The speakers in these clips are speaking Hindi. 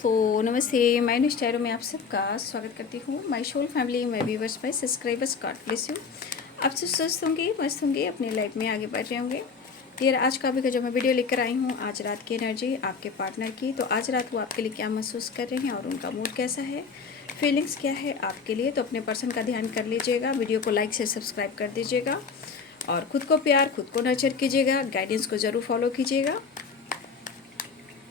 दोस्तों नमस्ते। मैं निष्ठारों में आप सबका स्वागत करती हूँ। My soul family, my viewers, my subscribers, God bless you. आप सब स्वस्थ होंगे, मस्त होंगे, अपनी लाइफ में आगे बढ़ रहे होंगे। यार आज का भी जो मैं वीडियो लेकर आई हूँ, आज रात की एनर्जी आपके पार्टनर की। तो आज रात वो आपके लिए क्या महसूस कर रहे हैं और उनका मूड कैसा है, फीलिंग्स क्या है आपके लिए। तो अपने पर्सन का ध्यान कर लीजिएगा, वीडियो को लाइक से सब्सक्राइब कर दीजिएगा और खुद को प्यार, खुद को नर्चर कीजिएगा, गाइडेंस को ज़रूर फॉलो कीजिएगा।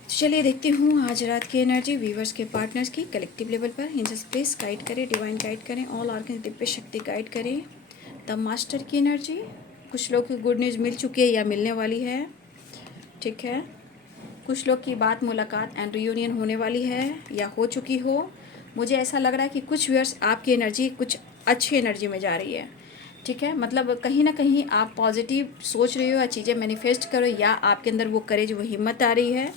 चलिए देखती हूँ आज रात की एनर्जी व्यूवर्स के पार्टनर्स की कलेक्टिव लेवल पर। एंजल्स प्लीज गाइड करें, डिवाइन गाइड करें, ऑल आर्गन दिव्य शक्ति गाइड करें। द मास्टर की एनर्जी, कुछ लोग की गुड न्यूज़ मिल चुकी है या मिलने वाली है, ठीक है। कुछ लोग की बात, मुलाकात एंड रियूनियन होने वाली है या हो चुकी हो। मुझे ऐसा लग रहा है कि कुछ व्यूअर्स आपकी एनर्जी कुछ अच्छी एनर्जी में जा रही है, ठीक है। मतलब कहीं ना कहीं आप पॉजिटिव सोच रहे हो या चीज़ें मैनिफेस्ट करो, या आपके अंदर वो करेज, वो हिम्मत आ रही है।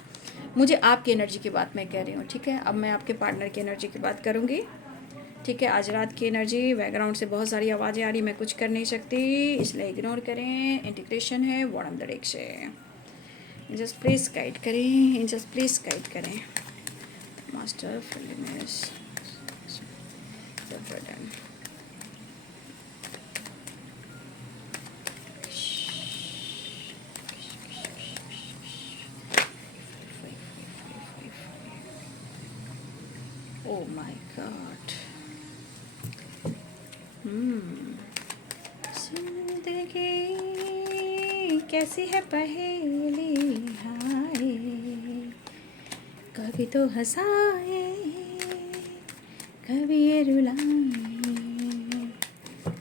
मुझे आपकी एनर्जी की बात मैं कह रही हूँ, ठीक है। अब मैं आपके पार्टनर की एनर्जी की बात करूँगी, ठीक है। आज रात की एनर्जी, बैकग्राउंड से बहुत सारी आवाज़ें आ रही, मैं कुछ कर नहीं सकती, इसलिए इग्नोर करें। इंटीग्रेशन है बॉटम दरेक से। एंजल्स प्लीज गाइड करें, एंजल्स प्लीज गाइड करें। मास्टर फिल्मेस बटन। Oh my god. जिंदगी कैसी है पहेली, हाय कभी तो हंसाए, कभी ये रुलाए।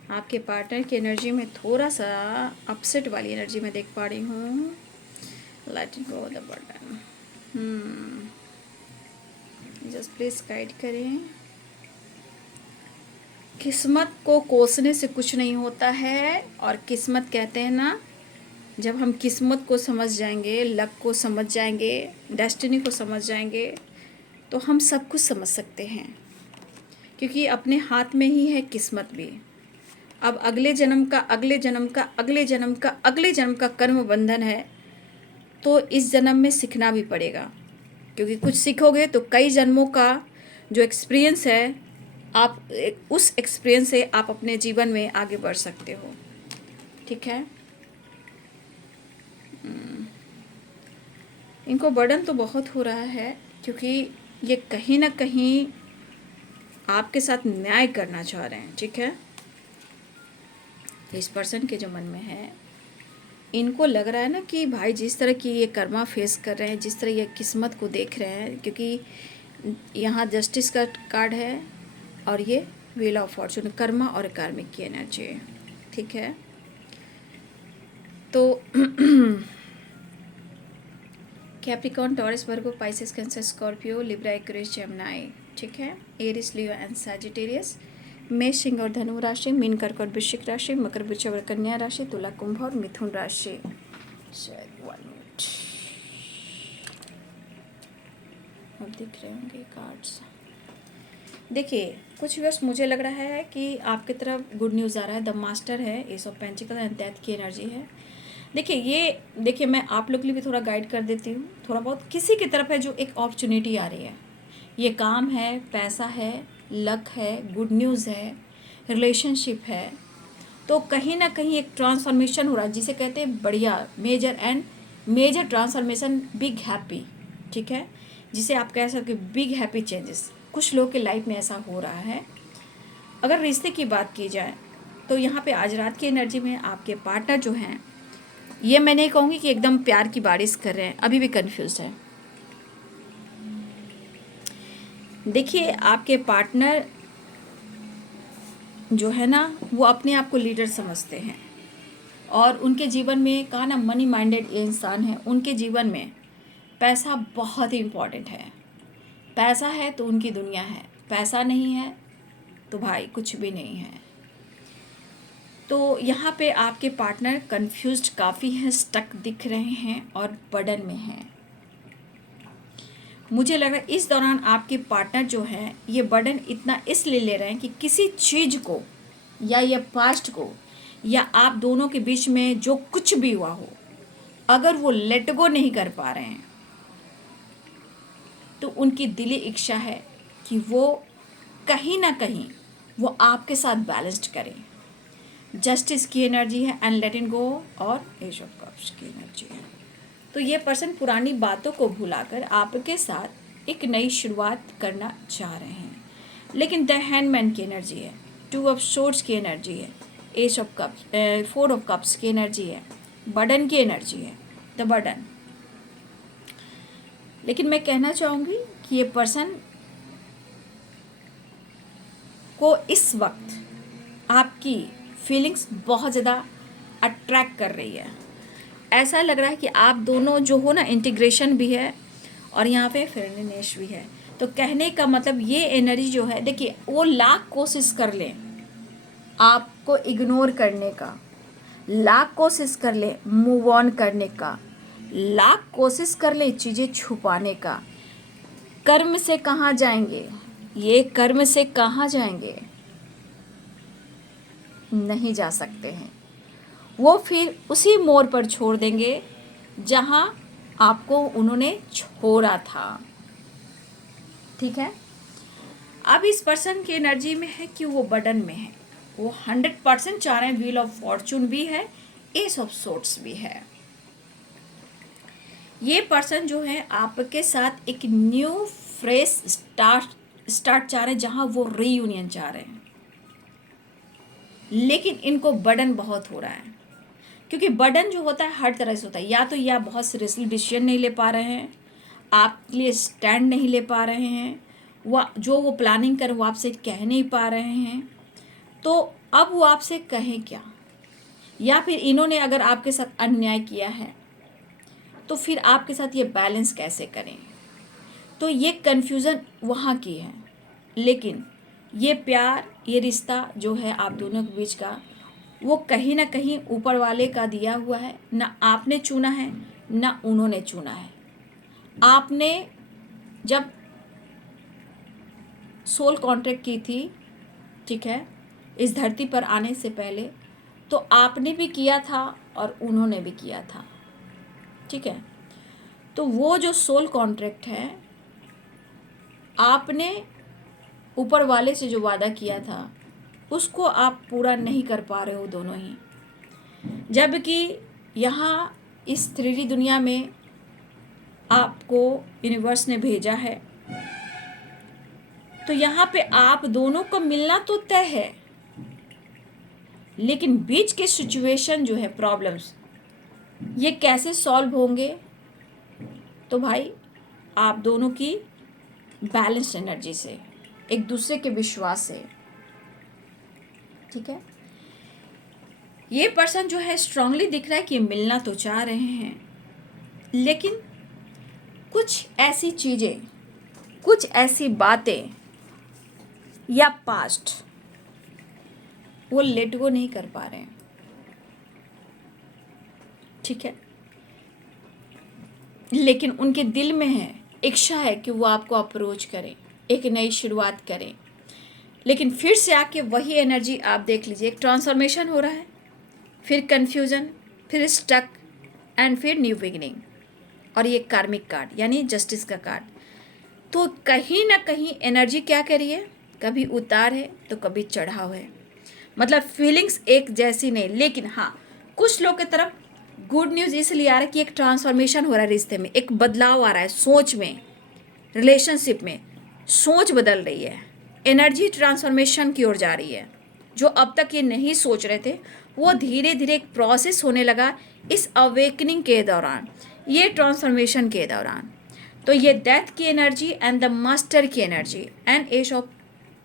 आपके पार्टनर की एनर्जी में थोड़ा सा अपसेट वाली एनर्जी में देख पा रही हूँ। Let it go the button. Just please guide करें। किस्मत को कोसने से कुछ नहीं होता है, और किस्मत कहते हैं ना, जब हम किस्मत को समझ जाएंगे, लक को समझ जाएंगे, डेस्टिनी को समझ जाएंगे, तो हम सब कुछ समझ सकते हैं, क्योंकि अपने हाथ में ही है किस्मत भी। अब अगले जन्म का, अगले जन्म का, अगले जन्म का, अगले जन्म का कर्म बंधन है, तो इस जन्म में सीखना भी पड़ेगा, क्योंकि कुछ सीखोगे तो कई जन्मों का जो एक्सपीरियंस है, आप उस एक्सपीरियंस से आप अपने जीवन में आगे बढ़ सकते हो, ठीक है। इनको बर्डन तो बहुत हो रहा है, क्योंकि ये कहीं ना कहीं आपके साथ न्याय करना चाह रहे हैं, ठीक है। इस पर्सन के जो मन में है, इनको लग रहा है ना कि भाई जिस तरह की ये कर्मा फेस कर रहे हैं, जिस तरह ये किस्मत को देख रहे हैं, क्योंकि यहाँ जस्टिस का कार्ड है और ये व्हील ऑफ फॉर्चून, कर्मा और कार्मिक की एनर्जी, ठीक है। तो Capricorn, Taurus, Virgo, Pisces, cancer, Scorpio, Libra, Aquarius, Gemini, ठीक है। Aries, Leo and Sagittarius. मेष, सिंह और धनु राशि, मीन, कर्क और वृश्चिक राशि, मकर, वृश्चिक और कन्या राशि, तुला, कुंभ और मिथुन राशि। शायद 1 मिनट अब दिख रहे होंगे कार्ड्स। देखिए कुछ व्यस्त मुझे लग रहा है कि आपकी तरफ गुड न्यूज़ आ रहा है। द मास्टर है, S of pentacle and death की एनर्जी है। देखिए मैं आप लोग के लिए भी थोड़ा गाइड कर देती हूँ, थोड़ा बहुत किसी की तरफ है जो एक अपॉर्चुनिटी आ रही है। ये काम है, पैसा है, लक है, गुड न्यूज़ है, रिलेशनशिप है, तो कहीं ना कहीं एक ट्रांसफॉर्मेशन हो रहा है, जिसे कहते हैं बढ़िया, मेजर ट्रांसफॉर्मेशन, बिग हैप्पी, ठीक है, जिसे आप कह सकते बिग हैप्पी चेंजेस कुछ लोगों के लाइफ में ऐसा हो रहा है। अगर रिश्ते की बात की जाए तो यहाँ पे आज रात की एनर्जी में आपके पार्टनर जो हैं, ये मैं नहीं कहूँगी कि एकदम प्यार की बारिश कर रहे हैं, अभी भी कंफ्यूज है। देखिए आपके पार्टनर जो है ना, वो अपने आप को लीडर समझते हैं, और उनके जीवन में कहा ना, मनी माइंडेड इंसान है। उनके जीवन में पैसा बहुत ही इम्पोर्टेंट है। पैसा है तो उनकी दुनिया है, पैसा नहीं है तो भाई कुछ भी नहीं है। तो यहाँ पे आपके पार्टनर कंफ्यूज्ड काफ़ी हैं, स्टक दिख रहे हैं और बर्डन में हैं। मुझे लग रहा है इस दौरान आपके पार्टनर जो हैं, ये बर्डन इतना इसलिए ले रहे हैं कि किसी चीज़ को, या ये पास्ट को, या आप दोनों के बीच में जो कुछ भी हुआ हो, अगर वो लेट गो नहीं कर पा रहे हैं, तो उनकी दिली इच्छा है कि वो कहीं ना कहीं वो आपके साथ बैलेंस्ड करें। जस्टिस की एनर्जी है एंड लेट इन गो, और एज ऑफ कप्स की एनर्जी है। तो ये पर्सन पुरानी बातों को भुलाकर आपके साथ एक नई शुरुआत करना चाह रहे हैं। लेकिन द हैंडमैन की एनर्जी है, टू ऑफ सोर्ड्स की एनर्जी है, ace of cups, four of cups की एनर्जी है, बर्डन की एनर्जी है, द बर्डन। लेकिन मैं कहना चाहूँगी कि ये पर्सन को इस वक्त आपकी फीलिंग्स बहुत ज़्यादा अट्रैक्ट कर रही है। ऐसा लग रहा है कि आप दोनों जो हो ना, इंटीग्रेशन भी है और यहाँ पे फ्रेंडलीनेस भी है। तो कहने का मतलब ये एनर्जी जो है, देखिए वो लाख कोशिश कर लें आपको इग्नोर करने का, लाख कोशिश कर ले मूव ऑन करने का, लाख कोशिश कर ले चीज़ें छुपाने का, कर्म से कहाँ जाएंगे, ये कर्म से कहाँ जाएंगे, नहीं जा सकते हैं। वो फिर उसी मोड़ पर छोड़ देंगे जहाँ आपको उन्होंने छोड़ा था। ठीक है। अब इस पर्सन की एनर्जी में है कि वो बर्डन में है, वो 100% चाह रहे हैं। व्हील ऑफ फॉर्चून भी है, एस ऑफ सोर्ड्स भी है। ये पर्सन जो है आपके साथ एक न्यू फ्रेश स्टार्ट चाह रहे हैं, जहाँ वो रीयूनियन चाह रहे हैं। लेकिन इनको बर्डन बहुत हो रहा है, क्योंकि बर्डन जो होता है हर तरह से होता है। या तो या बहुत सीरियसली डिसीजन नहीं ले पा रहे हैं, आपके लिए स्टैंड नहीं ले पा रहे हैं, जो वो प्लानिंग कर वो आपसे कह नहीं पा रहे हैं, तो अब वो आपसे कहें क्या। या फिर इन्होंने अगर आपके साथ अन्याय किया है तो फिर आपके साथ ये बैलेंस कैसे करें। तो ये कन्फ्यूज़न वहाँ की है। लेकिन ये प्यार, ये रिश्ता जो है आप दोनों के बीच का, वो कहीं ना कहीं ऊपर वाले का दिया हुआ है। ना आपने चुना है ना उन्होंने चुना है। आपने जब सोल कॉन्ट्रैक्ट की थी, ठीक है, इस धरती पर आने से पहले, तो आपने भी किया था और उन्होंने भी किया था। ठीक है। तो वो जो सोल कॉन्ट्रैक्ट है, आपने ऊपर वाले से जो वादा किया था उसको आप पूरा नहीं कर पा रहे हो दोनों ही। जबकि यहाँ इस 3D दुनिया में आपको यूनिवर्स ने भेजा है, तो यहाँ पे आप दोनों को मिलना तो तय है, लेकिन बीच के सिचुएशन जो है, प्रॉब्लम्स, ये कैसे सॉल्व होंगे। तो भाई आप दोनों की बैलेंस एनर्जी से, एक दूसरे के विश्वास से। ठीक है। ये पर्सन जो है स्ट्रांगली दिख रहा है कि मिलना तो चाह रहे हैं, लेकिन कुछ ऐसी चीज़ें, कुछ ऐसी बातें या पास्ट वो लेट गो नहीं कर पा रहे हैं। ठीक है। लेकिन उनके दिल में है, इच्छा है कि वो आपको अप्रोच करें, एक नई शुरुआत करें। लेकिन फिर से आके वही एनर्जी आप देख लीजिए, एक ट्रांसफॉर्मेशन हो रहा है, फिर कन्फ्यूज़न, फिर स्टक एंड फिर न्यू बिगिनिंग। और ये कार्मिक कार्ड यानी जस्टिस का कार्ड। तो कहीं ना कहीं एनर्जी क्या कह रही है, कभी उतार है तो कभी चढ़ाव है। मतलब फीलिंग्स एक जैसी नहीं। लेकिन हाँ, कुछ लोग की तरफ गुड न्यूज़ इसलिए आ रहा है कि एक ट्रांसफॉर्मेशन हो रहा है रिश्ते में, एक बदलाव आ रहा है सोच में, रिलेशनशिप में सोच बदल रही है, एनर्जी ट्रांसफॉर्मेशन की ओर जा रही है। जो अब तक ये नहीं सोच रहे थे वो धीरे धीरे एक प्रोसेस होने लगा इस अवेकनिंग के दौरान, ये ट्रांसफॉर्मेशन के दौरान। तो ये डेथ की एनर्जी एंड द मास्टर की energy and ace of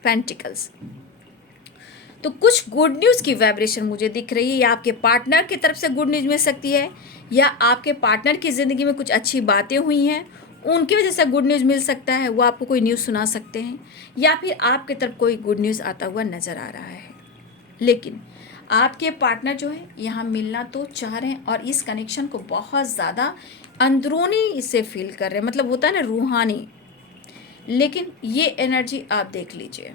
pentacles. तो कुछ गुड न्यूज़ की वाइब्रेशन मुझे दिख रही है, या आपके पार्टनर की तरफ से गुड न्यूज़ मिल सकती है, या आपके पार्टनर की ज़िंदगी में कुछ अच्छी बातें हुई हैं उनकी वजह से गुड न्यूज़ मिल सकता है, वो आपको कोई न्यूज़ सुना सकते हैं, या फिर आपके तरफ कोई गुड न्यूज़ आता हुआ नज़र आ रहा है। लेकिन आपके पार्टनर जो है यहाँ मिलना तो चाह रहे हैं और इस कनेक्शन को बहुत ज़्यादा अंदरूनी से फील कर रहे हैं, मतलब होता है ना रूहानी। लेकिन ये एनर्जी आप देख लीजिए,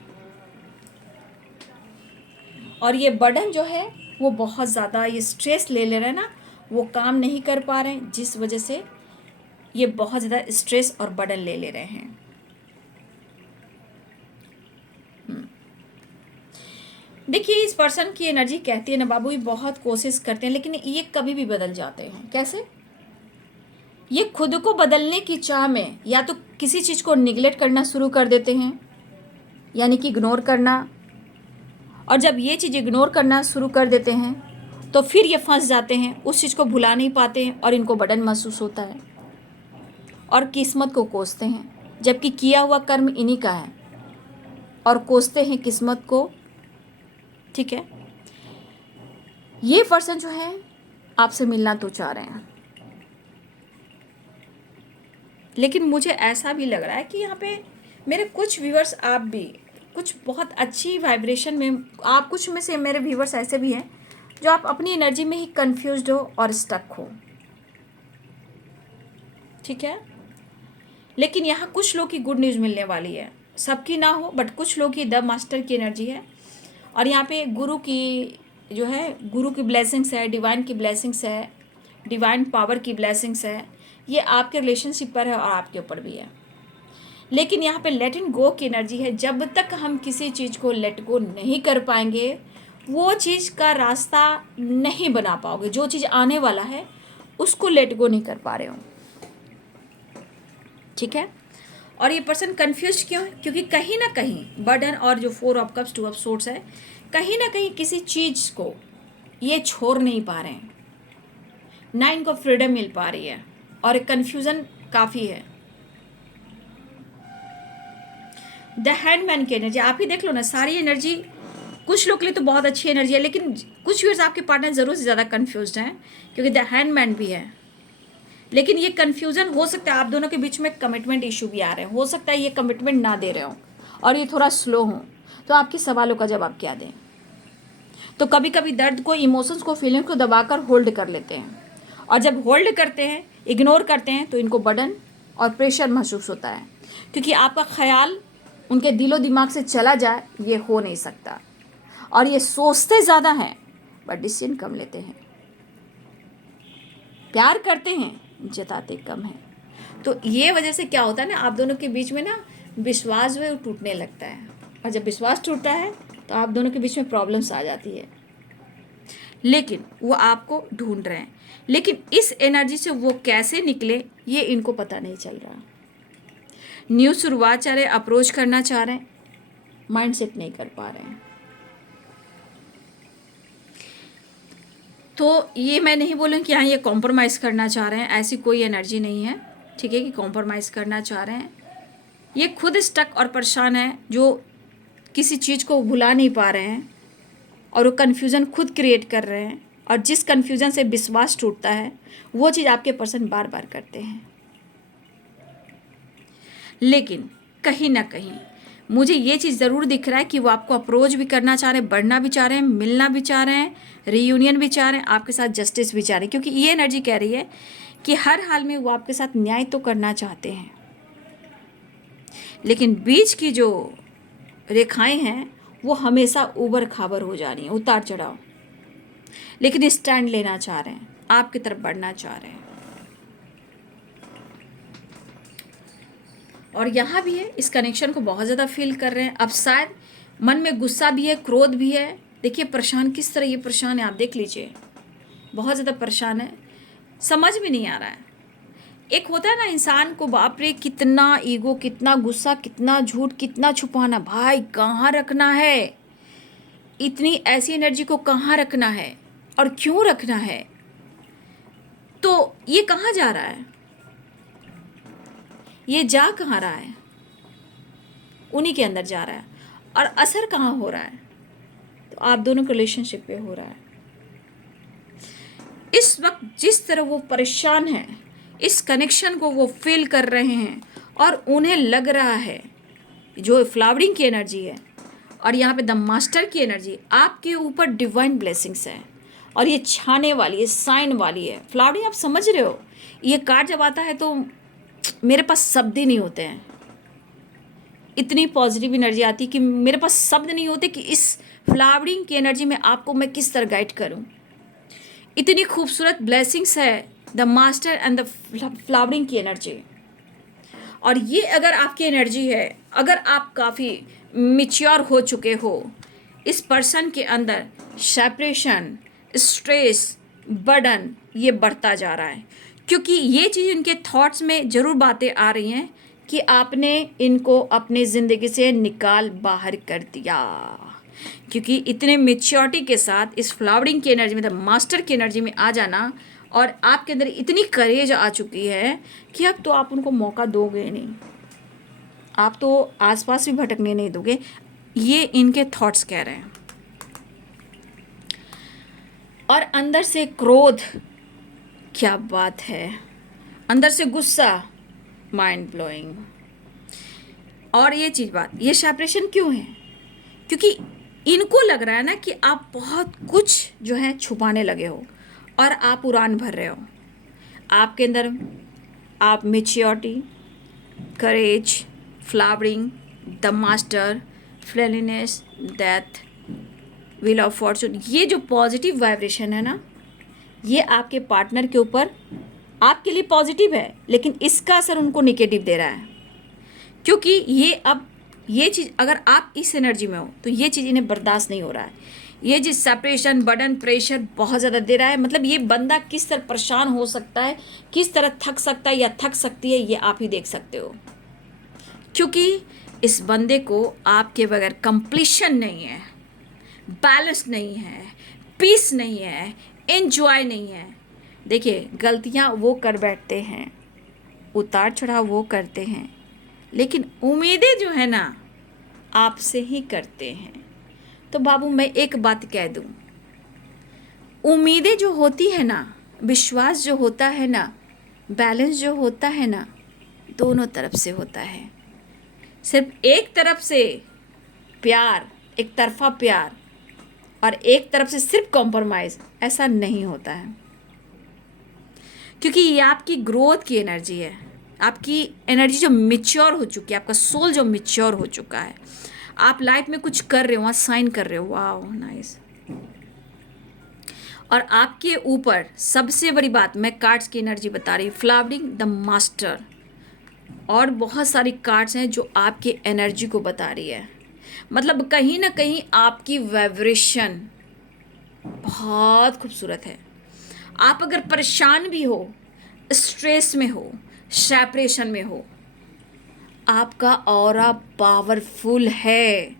और ये बर्डन जो है वो बहुत ज़्यादा ये स्ट्रेस ले रहे हैं ना, वो काम नहीं कर पा रहे हैं, जिस वजह से ये बहुत ज़्यादा स्ट्रेस और बर्डन ले रहे हैं। देखिए, इस पर्सन की एनर्जी कहती है ना बाबू, ये बहुत कोशिश करते हैं लेकिन ये कभी भी बदल जाते हैं। कैसे? ये खुद को बदलने की चाह में या तो किसी चीज़ को निगलेक्ट करना शुरू कर देते हैं, यानी कि इग्नोर करना, और जब ये चीज़ इग्नोर करना शुरू कर देते हैं तो फिर ये फंस जाते हैं, उस चीज़ को भुला नहीं पाते हैं और इनको बर्डन महसूस होता है और किस्मत को कोसते हैं, जबकि किया हुआ कर्म इन्हीं का है और कोसते हैं किस्मत को। ठीक है, ये पर्सन जो है आपसे मिलना तो चाह रहे हैं, लेकिन मुझे ऐसा भी लग रहा है कि यहाँ पे मेरे कुछ व्यूअर्स, आप भी कुछ बहुत अच्छी वाइब्रेशन में, आप कुछ में से मेरे व्यूअर्स ऐसे भी हैं जो आप अपनी एनर्जी में ही कंफ्यूज्ड हो और स्टक हो। ठीक है, लेकिन यहाँ कुछ लोग की गुड न्यूज़ मिलने वाली है, सबकी ना हो बट कुछ लोग की द मास्टर की एनर्जी है। और यहाँ पे गुरु की जो है, गुरु की ब्लेसिंग्स है, डिवाइन की ब्लेसिंग्स है, डिवाइन पावर की ब्लेसिंग्स है। ये आपके रिलेशनशिप पर है और आपके ऊपर भी है। लेकिन यहाँ पे लेट इन गो की एनर्जी है। जब तक हम किसी चीज़ को लेट गो नहीं कर पाएंगे, वो चीज़ का रास्ता नहीं बना पाओगे। जो चीज़ आने वाला है उसको लेट गो नहीं कर पा रहे हो। ठीक है, और ये पर्सन कंफ्यूज क्यों है? क्योंकि कहीं ना कहीं बर्डन और जो 4 ऑफ कप्स 2 ऑफ सोर्ड्स है, कहीं ना कहीं किसी चीज़ को ये छोड़ नहीं पा रहे हैं, ना इनको फ्रीडम मिल पा रही है और कन्फ्यूज़न काफ़ी है। द हैंडमैन की एनर्जी आप ही देख लो ना, सारी एनर्जी कुछ लोग के लिए तो बहुत अच्छी एनर्जी है, लेकिन कुछ व्यूअर्स आपके पार्टनर ज़रूर से ज़्यादा कन्फ्यूज्ड हैं क्योंकि द हैंडमैन भी है। लेकिन ये कन्फ्यूज़न हो सकता है आप दोनों के बीच में कमिटमेंट इशू भी आ रहे हैं, हो सकता है ये कमिटमेंट ना दे रहे हो और ये थोड़ा स्लो हो, तो आपके सवालों का जवाब क्या दें? तो कभी कभी दर्द को, इमोशंस को, फीलिंग को दबाकर होल्ड कर लेते हैं, और जब होल्ड करते हैं, इग्नोर करते हैं, तो इनको बर्डन और प्रेशर महसूस होता है, क्योंकि आपका ख्याल उनके दिलो दिमाग से चला जाए ये हो नहीं सकता, और ये सोचते ज़्यादा हैं बट डिसीजन कम लेते हैं। प्यार करते हैं, जताते कम हैं। तो ये वजह से क्या होता है ना, आप दोनों के बीच में ना विश्वास जो है वो टूटने लगता है, और जब विश्वास टूटता है तो आप दोनों के बीच में प्रॉब्लम्स आ जाती है। लेकिन वो आपको ढूंढ रहे हैं, लेकिन इस एनर्जी से वो कैसे निकले ये इनको पता नहीं चल रहा। न्यू शुरुआत चाह रहे, अप्रोच करना चाह रहे हैं, माइंड सेट नहीं कर पा रहे हैं। तो ये मैं नहीं बोलूँ कि हाँ ये कॉम्प्रोमाइज़ करना चाह रहे हैं, ऐसी कोई एनर्जी नहीं है। ठीक है, कि कॉम्प्रोमाइज़ करना चाह रहे हैं। ये खुद स्टक और परेशान है, जो किसी चीज़ को भुला नहीं पा रहे हैं और वो कन्फ्यूज़न खुद क्रिएट कर रहे हैं, और जिस कन्फ्यूज़न से विश्वास टूटता है वो चीज़ आपके पर्सन बार बार करते हैं। लेकिन कहीं ना कहीं मुझे ये चीज़ ज़रूर दिख रहा है कि वो आपको अप्रोच भी करना चाह रहे हैं, बढ़ना भी चाह रहे हैं, मिलना भी चाह रहे हैं, रीयूनियन भी चाह रहे हैं, आपके साथ जस्टिस भी चाह रहे हैं, क्योंकि ये एनर्जी कह रही है कि हर हाल में वो आपके साथ न्याय तो करना चाहते हैं, लेकिन बीच की जो रेखाएं हैं वो हमेशा ऊबर खाबर हो जा रही हैं, उतार चढ़ाव। लेकिन स्टैंड लेना चाह रहे हैं, आपकी तरफ बढ़ना चाह रहे हैं। और यहाँ भी है, इस कनेक्शन को बहुत ज़्यादा फील कर रहे हैं। अब शायद मन में गुस्सा भी है, क्रोध भी है। देखिए परेशान किस तरह ये परेशान है, आप देख लीजिए, बहुत ज़्यादा परेशान है, समझ में नहीं आ रहा है। एक होता है ना इंसान को, बाप रे कितना ईगो, कितना गुस्सा, कितना झूठ, कितना छुपाना, भाई कहाँ रखना है इतनी ऐसी एनर्जी को, कहाँ रखना है और क्यों रखना है? तो ये कहाँ जा रहा है, ये जा कहाँ रहा है? उन्हीं के अंदर जा रहा है, और असर कहाँ हो रहा है? तो आप दोनों के रिलेशनशिप पे हो रहा है। इस वक्त जिस तरह वो परेशान है, इस कनेक्शन को वो फील कर रहे हैं, और उन्हें लग रहा है जो फ्लावरिंग की एनर्जी है और यहाँ पे द मास्टर की एनर्जी, आपके ऊपर डिवाइन ब्लेसिंग्स है, और ये छाने वाली है, साइन वाली है। फ्लावरिंग आप समझ रहे हो, ये कार्ड जब आता है तो मेरे पास शब्द ही नहीं होते हैं, इतनी पॉजिटिव एनर्जी आती है कि मेरे पास शब्द नहीं होते कि इस फ्लावरिंग की एनर्जी में आपको मैं किस तरह गाइड करूं। इतनी खूबसूरत ब्लेसिंग्स है the master and the flowering की एनर्जी। और ये अगर आपकी एनर्जी है, अगर आप काफ़ी मिच्योर हो चुके हो, इस पर्सन के अंदर सेपरेशन, स्ट्रेस, बर्डन ये बढ़ता जा रहा है, क्योंकि ये चीज़ इनके थॉट्स में ज़रूर बातें आ रही हैं कि आपने इनको अपनी ज़िंदगी से निकाल बाहर कर दिया। क्योंकि इतने मेच्योरिटी के साथ इस फ्लावरिंग की एनर्जी में, द मास्टर की एनर्जी में आ जाना, और आपके अंदर इतनी करेज आ चुकी है कि अब तो आप उनको मौका दोगे नहीं, आप तो आसपास भी भटकने नहीं दोगे। ये इनके थॉट्स कह रहे हैं। और अंदर से क्रोध, क्या बात है, अंदर से गुस्सा, माइंड ब्लोइंग। और ये चीज़ बात, ये सेपरेशन क्यों है? क्योंकि इनको लग रहा है ना कि आप बहुत कुछ जो है छुपाने लगे हो और आप उड़ान भर रहे हो। आपके अंदर आप maturity, courage, flowering, the master, friendliness, death, wheel of Fortune, ये जो पॉजिटिव वाइब्रेशन है ना, ये आपके पार्टनर के ऊपर आपके लिए पॉजिटिव है, लेकिन इसका असर उनको नेगेटिव दे रहा है। क्योंकि ये अब ये चीज़ अगर आप इस एनर्जी में हो तो ये चीज़ इन्हें बर्दाश्त नहीं हो रहा है। ये जो सेपरेशन, बर्डन, प्रेशर बहुत ज़्यादा दे रहा है। मतलब ये बंदा किस तरह परेशान हो सकता है, किस तरह थक सकता है या थक सकती है, ये आप ही देख सकते हो। क्योंकि इस बंदे को आपके बगैर कंप्लीशन नहीं है, बैलेंस नहीं है, पीस नहीं है, एंजॉय नहीं है। देखिए, गलतियाँ वो कर बैठते हैं, उतार चढ़ाव वो करते हैं, लेकिन उम्मीदें जो है ना आपसे ही करते हैं। तो बाबू मैं एक बात कह दूं, उम्मीदें जो होती है ना, विश्वास जो होता है ना, बैलेंस जो होता है ना, दोनों तरफ से होता है। सिर्फ एक तरफ से प्यार, एक तरफा प्यार, और एक तरफ से सिर्फ कॉम्प्रोमाइज़, ऐसा नहीं होता है। क्योंकि ये आपकी ग्रोथ की एनर्जी है, आपकी एनर्जी जो मिच्योर हो चुकी है, आपका सोल जो मिच्योर हो चुका है। आप लाइफ में कुछ कर रहे हो, वहाँ साइन कर रहे हो, वाह नाइस। और आपके ऊपर सबसे बड़ी बात, मैं कार्ड्स की एनर्जी बता रही हूँ, फ्लावरिंग, द मास्टर, और बहुत सारी कार्ड्स हैं जो आपकी एनर्जी को बता रही है। मतलब कहीं ना कहीं आपकी वाइब्रेशन बहुत खूबसूरत है। आप अगर परेशान भी हो, स्ट्रेस में हो, सेपरेशन में हो, आपका ऑरा पावरफुल है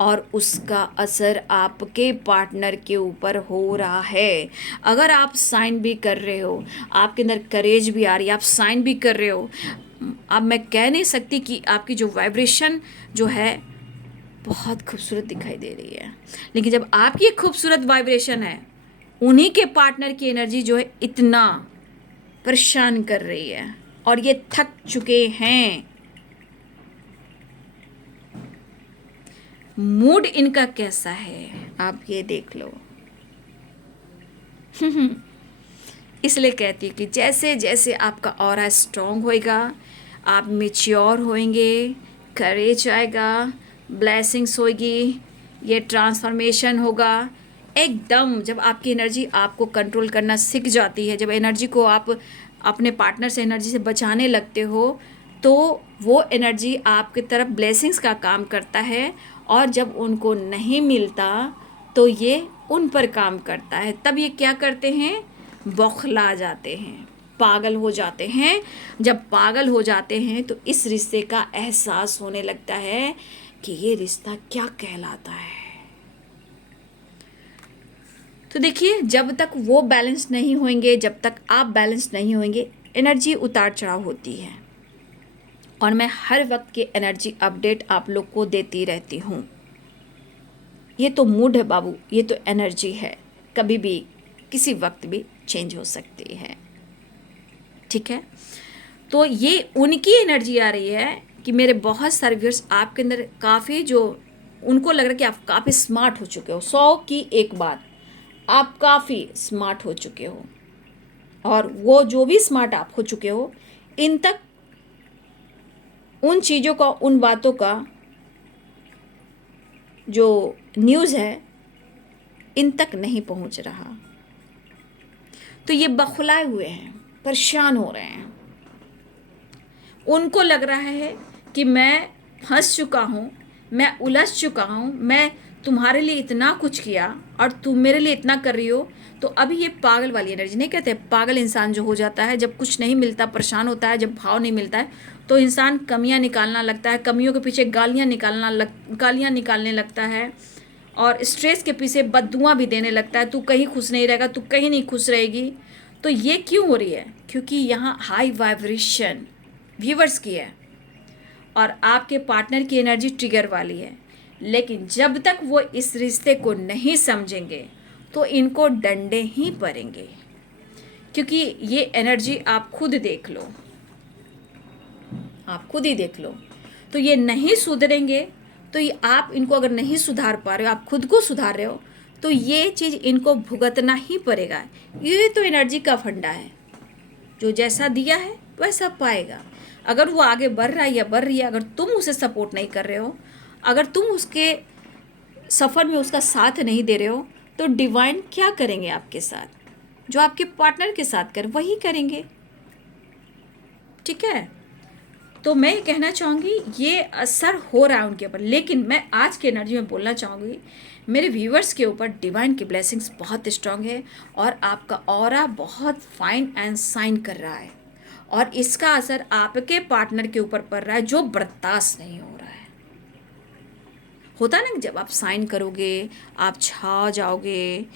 और उसका असर आपके पार्टनर के ऊपर हो रहा है। अगर आप साइन भी कर रहे हो, आपके अंदर करेज भी आ रही है, आप साइन भी कर रहे हो, अब मैं कह नहीं सकती कि आपकी जो वाइब्रेशन जो है बहुत खूबसूरत दिखाई दे रही है, लेकिन जब आपकी खूबसूरत वाइब्रेशन है, उन्हीं के पार्टनर की एनर्जी जो है इतना परेशान कर रही है और ये थक चुके हैं। मूड इनका कैसा है आप ये देख लो। इसलिए कहती है कि जैसे जैसे आपका ऑरा स्ट्रॉन्ग होएगा, आप मेच्योर होएंगे, करेज आएगा, ब्लेसिंग्स होगी, ये ट्रांसफॉर्मेशन होगा एकदम। जब आपकी एनर्जी आपको कंट्रोल करना सीख जाती है, जब एनर्जी को आप अपने पार्टनर से एनर्जी से बचाने लगते हो, तो वो एनर्जी आपकी तरफ ब्लेसिंग्स का काम करता है, और जब उनको नहीं मिलता तो ये उन पर काम करता है। तब ये क्या करते हैं, बौखला जाते हैं, पागल हो जाते हैं। जब पागल हो जाते हैं तो इस रिश्ते का एहसास होने लगता है कि ये रिश्ता क्या कहलाता है। तो देखिए, जब तक वो बैलेंस नहीं होंगे, जब तक आप बैलेंस नहीं होंगे, एनर्जी उतार चढ़ाव होती है। और मैं हर वक्त की एनर्जी अपडेट आप लोग को देती रहती हूँ। ये तो मूड है बाबू, ये तो एनर्जी है, कभी भी किसी वक्त भी चेंज हो सकती है। ठीक है, तो ये उनकी एनर्जी आ रही है कि मेरे बहुत सारे व्यूअर्स आपके अंदर काफ़ी जो उनको लग रहा है कि आप काफ़ी स्मार्ट हो चुके हो। 100 की एक बात, आप काफ़ी स्मार्ट हो चुके हो, और वो जो भी स्मार्ट आप हो चुके हो, इन तक उन चीज़ों का, उन बातों का जो न्यूज़ है इन तक नहीं पहुंच रहा। तो ये बखुलाए हुए हैं, परेशान हो रहे हैं। उनको लग रहा है कि मैं फंस चुका हूँ, मैं उलझ चुका हूँ, मैं तुम्हारे लिए इतना कुछ किया और तुम मेरे लिए इतना कर रही हो। तो अभी ये पागल वाली एनर्जी, नहीं कहते पागल इंसान जो हो जाता है जब कुछ नहीं मिलता, परेशान होता है, जब भाव नहीं मिलता है तो इंसान कमियां निकालना लगता है, कमियों के पीछे गालियां निकालने लगता है और स्ट्रेस के पीछे बद्दुआं भी देने लगता है, तू कहीं खुश नहीं रहेगा, तू कहीं नहीं खुश रहेगी। तो ये क्यों हो रही है? क्योंकि यहाँ हाई वाइब्रेशन व्यूवर्स की है और आपके पार्टनर की एनर्जी ट्रिगर वाली है। लेकिन जब तक वो इस रिश्ते को नहीं समझेंगे तो इनको डंडे ही पड़ेंगे, क्योंकि ये एनर्जी आप खुद देख लो, आप खुद ही देख लो। तो ये नहीं सुधरेंगे, तो ये आप इनको अगर नहीं सुधार पा रहे हो, आप खुद को सुधार रहे हो, तो ये चीज़ इनको भुगतना ही पड़ेगा। ये तो एनर्जी का फंडा है, जो जैसा दिया है वैसा पाएगा। अगर वो आगे बढ़ रहा है या बढ़ रही है, अगर तुम उसे सपोर्ट नहीं कर रहे हो, अगर तुम उसके सफ़र में उसका साथ नहीं दे रहे हो, तो डिवाइन क्या करेंगे आपके साथ? जो आपके पार्टनर के साथ कर वही करेंगे। ठीक है, तो मैं ये कहना चाहूँगी ये असर हो रहा है उनके ऊपर, लेकिन मैं आज की एनर्जी में बोलना चाहूँगी मेरे व्यूवर्स के ऊपर डिवाइन की ब्लेसिंग्स बहुत स्ट्रांग है और आपका ऑरा बहुत फाइन एंड साइन कर रहा है और इसका असर आपके पार्टनर के ऊपर पड़ रहा है जो बर्दाश्त नहीं हो रहा है। होता है ना, जब आप साइन करोगे आप छा जाओगे,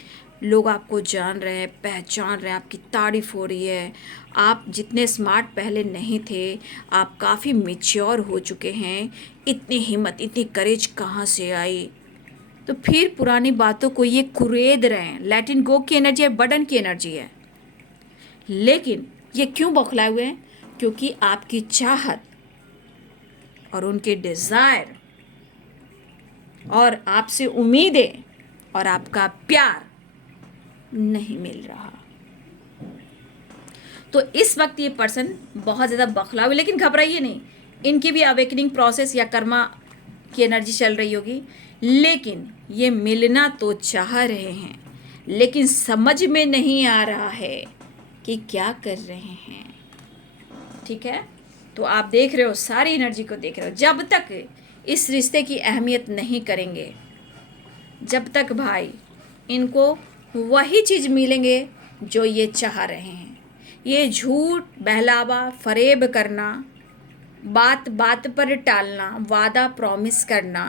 लोग आपको जान रहे हैं, पहचान रहे हैं, आपकी तारीफ हो रही है, आप जितने स्मार्ट पहले नहीं थे आप काफ़ी मैच्योर हो चुके हैं, इतनी हिम्मत इतनी करेज कहाँ से आई? तो फिर पुरानी बातों को ये कुरेद रहे हैं। लेट गो की एनर्जी है, बर्डन की एनर्जी है। लेकिन ये क्यों बौखलाए हुए हैं? क्योंकि आपकी चाहत और उनके डिज़ायर और आपसे उम्मीदें और आपका प्यार नहीं मिल रहा। तो इस वक्त ये पर्सन बहुत ज़्यादा बौखला हुए, लेकिन घबराइए नहीं, इनकी भी अवेकनिंग प्रोसेस या कर्मा की एनर्जी चल रही होगी। लेकिन ये मिलना तो चाह रहे हैं, लेकिन समझ में नहीं आ रहा है कि क्या कर रहे हैं। ठीक है, तो आप देख रहे हो, सारी एनर्जी को देख रहे हो। जब तक इस रिश्ते की अहमियत नहीं करेंगे, जब तक भाई इनको वही चीज़ मिलेंगे जो ये चाह रहे हैं। ये झूठ, बहलावा, फरेब करना, बात बात पर टालना, वादा प्रॉमिस करना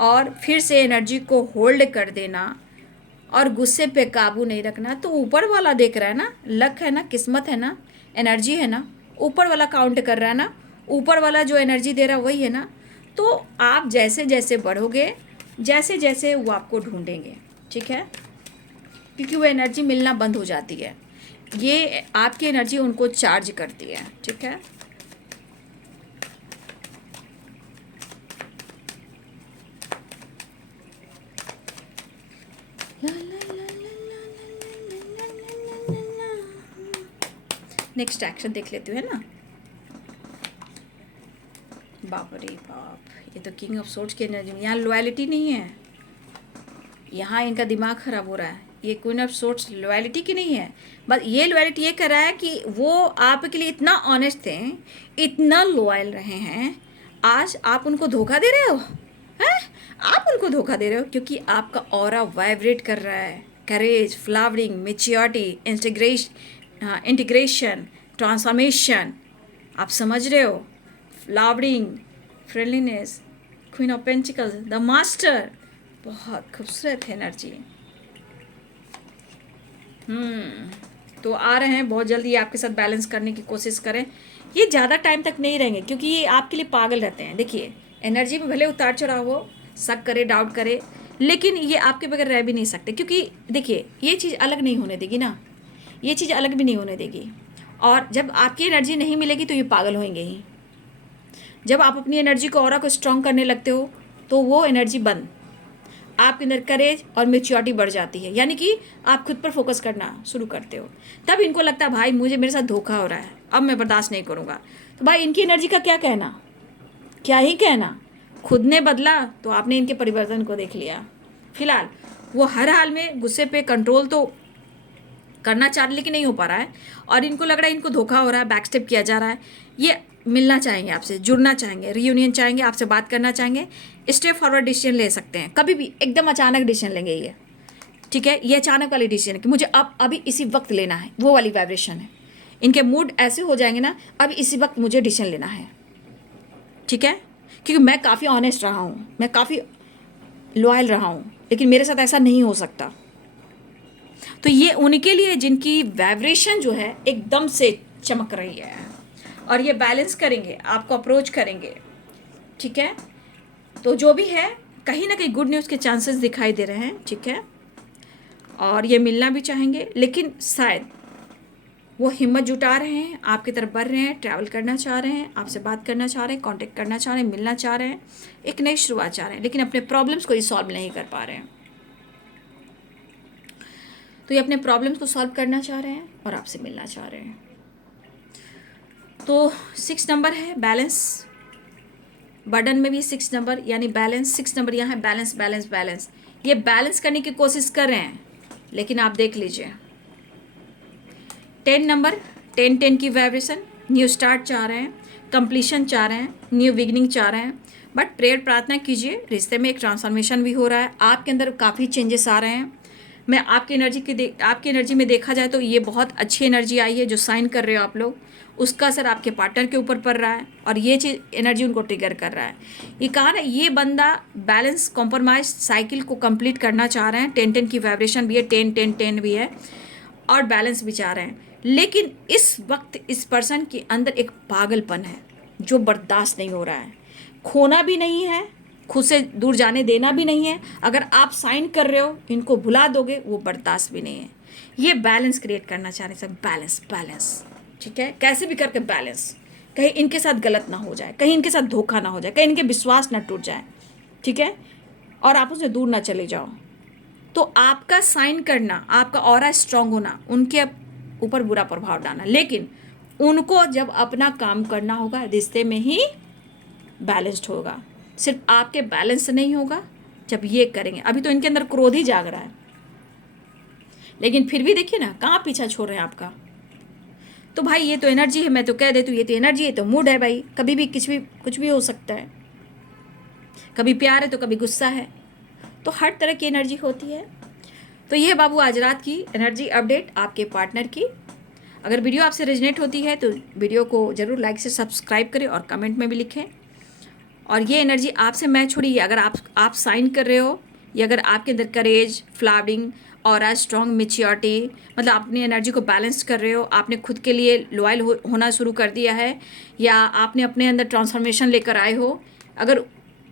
और फिर से एनर्जी को होल्ड कर देना और गुस्से पे काबू नहीं रखना, तो ऊपर वाला देख रहा है ना, लक है ना, किस्मत है ना, एनर्जी है ना, ऊपर वाला काउंट कर रहा है ना, ऊपर वाला जो एनर्जी दे रहा है वही है ना। तो आप जैसे जैसे बढ़ोगे, जैसे जैसे वो आपको ढूंढेंगे। ठीक है, क्योंकि वो एनर्जी मिलना बंद हो जाती है, ये आपकी एनर्जी उनको चार्ज करती है। ठीक है, नेक्स्ट एक्शन देख लेते हैं ना। बाप रे बाप, ये तो किंग ऑफ सोर्ड्स की एनर्जी। यहाँ लॉयल्टी नहीं है, यहाँ इनका दिमाग खराब हो रहा है। ये क्वीन ऑफ सोर्ड्स लॉयल्टी की नहीं है, बस ये लॉयल्टी ये कर रहा है कि वो आपके लिए इतना ऑनेस्ट थे, इतना लॉयल रहे हैं, आज आप उनको धोखा दे रहे हो हैं? आप उनको धोखा दे रहे हो क्योंकि आपका ऑरा वाइब्रेट कर रहा है। करेज, फ्लावरिंग, मैच्योरिटी, इंटीग्रेशन, ट्रांसफॉर्मेशन, आप समझ रहे हो? Flowering, friendliness, queen of pentacles, the master, बहुत खूबसूरत एनर्जी। तो आ रहे हैं बहुत जल्दी, आपके साथ बैलेंस करने की कोशिश करें। ये ज़्यादा टाइम तक नहीं रहेंगे क्योंकि ये आपके लिए पागल रहते हैं। देखिए, एनर्जी में भले उतार चढ़ाव हो, शक करे, डाउट करे, लेकिन ये आपके बगैर रह भी नहीं सकते। क्योंकि देखिए, ये चीज़ अलग नहीं होने देगी ना, ये चीज़ अलग भी नहीं होने देगी। और जब आपकी एनर्जी नहीं मिलेगी तो ये पागल होंगे ही। जब आप अपनी एनर्जी को, ऑरा को स्ट्रॉन्ग करने लगते हो तो वो एनर्जी बंद, आपके अंदर करेज और मैच्योरिटी बढ़ जाती है, यानी कि आप खुद पर फोकस करना शुरू करते हो। तब इनको लगता है भाई मुझे मेरे साथ धोखा हो रहा है, अब मैं बर्दाश्त नहीं करूँगा। तो भाई इनकी एनर्जी का क्या कहना, क्या ही कहना, खुद ने बदला तो आपने इनके परिवर्तन को देख लिया। फिलहाल वो हर हाल में गुस्से पे कंट्रोल तो करना चाह रहे लेकिन नहीं हो पा रहा है, और इनको लग रहा है इनको धोखा हो रहा है, बैक स्टेप किया जा रहा है, ये मिलना चाहेंगे आपसे, जुड़ना चाहेंगे, रीयूनियन चाहेंगे, आपसे बात करना चाहेंगे, स्टेप फॉरवर्ड डिसीजन ले सकते हैं। कभी भी एकदम अचानक डिसीजन लेंगे ये, ठीक है, ये अचानक वाली डिसीजन है कि मुझे अब अभी इसी वक्त लेना है, वो वाली वाइब्रेशन है। इनके मूड ऐसे हो जाएंगे ना, अब इसी वक्त मुझे डिसीजन लेना है, ठीक है, क्योंकि मैं काफ़ी ऑनेस्ट रहा हूँ, मैं काफ़ी लॉयल रहा हूँ, लेकिन मेरे साथ ऐसा नहीं हो सकता। तो ये उनके लिए जिनकी वाइब्रेशन जो है एकदम से चमक रही है, और ये बैलेंस करेंगे, आपको अप्रोच करेंगे, ठीक है। तो जो भी है, कहीं ना कहीं गुड न्यूज़ के चांसेस दिखाई दे रहे हैं, ठीक है, और ये मिलना भी चाहेंगे, लेकिन शायद वो हिम्मत जुटा रहे हैं, आपकी तरफ बढ़ रहे हैं, ट्रैवल करना चाह रहे हैं, आपसे बात करना चाह रहे हैं, कांटेक्ट करना चाह रहे हैं, मिलना चाह रहे हैं, एक नई शुरुआत चाह रहे हैं, लेकिन अपने प्रॉब्लम्स को ही सॉल्व नहीं कर पा रहे हैं। तो ये अपने प्रॉब्लम्स को सॉल्व करना चाह रहे हैं और आपसे मिलना चाह रहे हैं। तो 6 नंबर है बैलेंस, बर्डन में भी 6 नंबर यानी बैलेंस, 6 नंबर यहाँ है बैलेंस बैलेंस बैलेंस। ये बैलेंस करने की कोशिश कर रहे हैं, लेकिन आप देख लीजिए 10 नंबर, 10 की वाइब्रेशन, न्यू स्टार्ट चाह रहे हैं, कंप्लीशन चाह रहे हैं, न्यू बिगनिंग चाह रहे हैं, बट प्रेयर प्रार्थना कीजिए, रिश्ते में एक ट्रांसफॉर्मेशन भी हो रहा है, आपके अंदर काफ़ी चेंजेस आ रहे हैं। मैं आपकी एनर्जी में देखा जाए तो ये बहुत अच्छी एनर्जी आई है, जो साइन कर रहे हो आप लोग, उसका असर आपके पार्टनर के ऊपर पड़ रहा है, और ये चीज़ एनर्जी उनको ट्रिगर कर रहा है। ये कहा ना, ये बंदा बैलेंस कॉम्प्रोमाइज साइकिल को कंप्लीट करना चाह रहे हैं, 10 की वाइब्रेशन भी है, 10 भी है, और बैलेंस भी चाह रहे हैं, लेकिन इस वक्त इस पर्सन के अंदर एक पागलपन है जो बर्दाश्त नहीं हो रहा है। खोना भी नहीं है, खुद से दूर जाने देना भी नहीं है, अगर आप साइन कर रहे हो इनको भुला दोगे, वो बर्दाश्त भी नहीं है। ये बैलेंस क्रिएट करना चाह रहे हैं सब, बैलेंस बैलेंस, ठीक है, कैसे भी करके बैलेंस, कहीं इनके साथ गलत ना हो जाए, कहीं इनके साथ धोखा ना हो जाए, कहीं इनके विश्वास ना टूट जाए, ठीक है, और आप उससे दूर ना चले जाओ। तो आपका साइन करना, आपका ऑरा स्ट्रांग होना, उनके ऊपर बुरा प्रभाव डालना, लेकिन उनको जब अपना काम करना होगा, रिश्ते में ही बैलेंस्ड होगा। सिर्फ आपके बैलेंस नहीं होगा जब ये करेंगे। अभी तो इनके अंदर क्रोध ही जाग रहा है, लेकिन फिर भी देखिए ना कहाँ पीछा छोड़ रहे हैं आपका। तो भाई ये तो एनर्जी है, मैं तो कह देती हूँ ये तो एनर्जी है, तो मूड है भाई, कभी भी कुछ भी हो सकता है, कभी प्यार है तो कभी गुस्सा है, तो हर तरह की एनर्जी होती है। तो ये है बाबू आज रात की एनर्जी अपडेट आपके पार्टनर की। अगर वीडियो आपसे रेजनेट होती है तो वीडियो को ज़रूर लाइक से सब्सक्राइब करें और कमेंट में भी लिखें। और ये एनर्जी आपसे मैच हो रही है, अगर आप साइन कर रहे हो, या अगर आपके अंदर करेज, फ्लावरिंग और स्ट्रॉन्ग मेच्योरिटी, मतलब अपनी एनर्जी को बैलेंस कर रहे हो, आपने खुद के लिए लॉयल होना शुरू कर दिया है, या आपने अपने अंदर ट्रांसफॉर्मेशन लेकर आए हो, अगर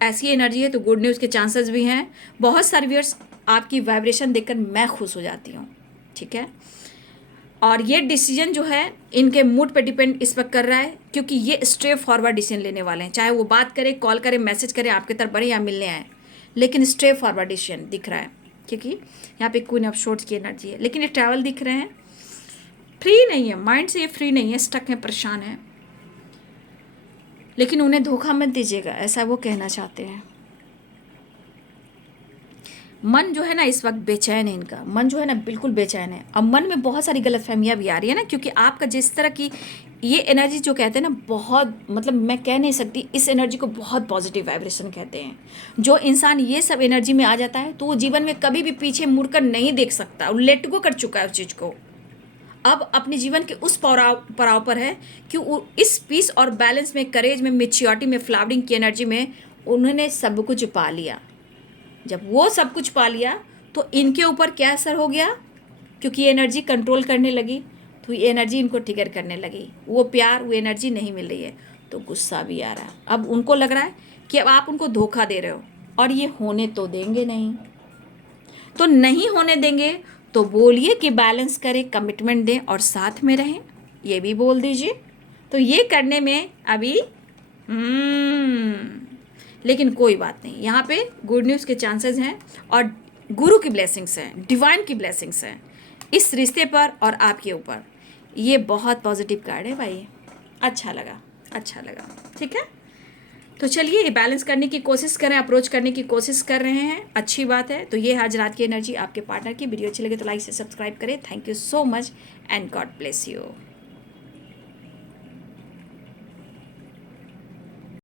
ऐसी एनर्जी है तो गुड न्यूज़ के चांसेस भी हैं। बहुत सारे व्यूअर्स आपकी वाइब्रेशन देखकर मैं खुश हो जाती हूँ, ठीक है। और ये डिसीजन जो है इनके मूड पे डिपेंड इस वक्त कर रहा है, क्योंकि ये स्ट्रेट फॉरवर्ड डिसीजन लेने वाले हैं, चाहे वो बात करें, कॉल करें, मैसेज करें, आपके तरफ बढ़े या मिलने आए, लेकिन स्ट्रेट फॉरवर्ड डिसीजन दिख रहा है, क्योंकि यहाँ पे क्वीन ऑफ सोर्ड्स की एनर्जी है, लेकिन ये ट्रैवल दिख रहे हैं, फ्री नहीं है माइंड से, ये फ्री नहीं है, स्टक है, परेशान है, लेकिन उन्हें धोखा मत दीजिएगा, ऐसा वो कहना चाहते हैं। मन जो है ना इस वक्त बेचैन है, इनका मन जो है ना बिल्कुल बेचैन है। अब मन में बहुत सारी गलतफहमियां भी आ रही है ना, क्योंकि आपका जिस तरह की ये एनर्जी जो कहते हैं ना, बहुत मतलब मैं कह नहीं सकती, इस एनर्जी को बहुत पॉजिटिव वाइब्रेशन कहते हैं। जो इंसान ये सब एनर्जी में आ जाता है तो वो जीवन में कभी भी पीछे मुड़कर नहीं देख सकता, वो लेट गो कर चुका है उस चीज़ को। अब अपने जीवन के उस पड़ाव पर है कि वो इस पीस और बैलेंस में, करेज में, मेच्योरिटी में, फ्लावरिंग की एनर्जी में उन्होंने सब कुछ पा लिया। जब वो सब कुछ पा लिया तो इनके ऊपर क्या असर हो गया, क्योंकि ये एनर्जी कंट्रोल करने लगी, तो ये एनर्जी इनको ट्रिगर करने लगी, वो प्यार, वो एनर्जी नहीं मिल रही है, तो गुस्सा भी आ रहा है। अब उनको लग रहा है कि अब आप उनको धोखा दे रहे हो, और ये होने तो देंगे नहीं। तो नहीं होने देंगे तो बोलिए कि बैलेंस करें, कमिटमेंट दें और साथ में रहें, ये भी बोल दीजिए। तो ये करने में अभी लेकिन कोई बात नहीं, यहाँ पे गुड न्यूज़ के चांसेस हैं, और गुरु की ब्लेसिंग्स हैं, डिवाइन की ब्लेसिंग्स हैं इस रिश्ते पर और आपके ऊपर। ये बहुत पॉजिटिव कार्ड है भाई, अच्छा लगा, ठीक है। तो चलिए ये बैलेंस करने की कोशिश करें, अप्रोच करने की कोशिश कर रहे हैं, अच्छी बात है। तो ये आज रात की एनर्जी आपके पार्टनर की। वीडियो अच्छी लगे तो लाइक से सब्सक्राइब करें। Thank you so much and God bless you.